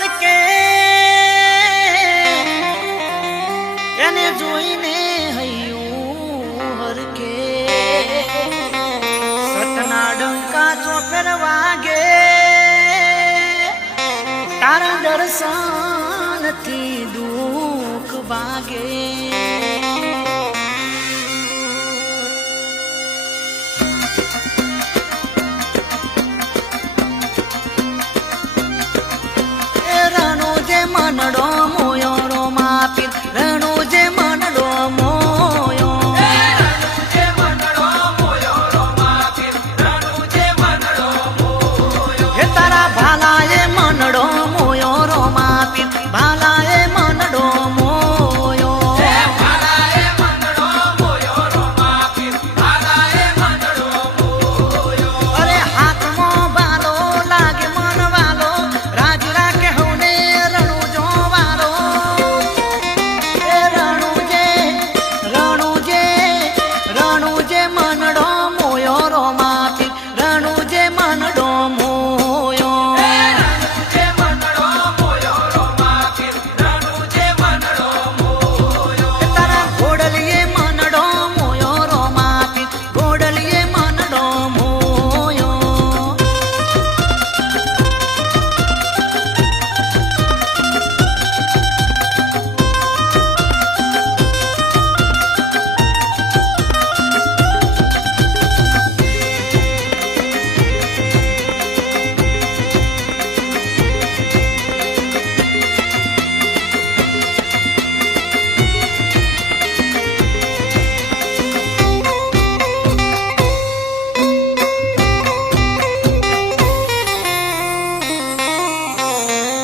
કે એને જોઈને હૈયું હરકે સતના ડંકા ચોફેર વાગે તારા દર્શનથી દુઃખ ભાગે મનડો મોયો રો માપી રણુ જે મનડો મોયો રણુ જે મનડો મોયો રો માપી રણુ જે મનડો મોયો હે તારા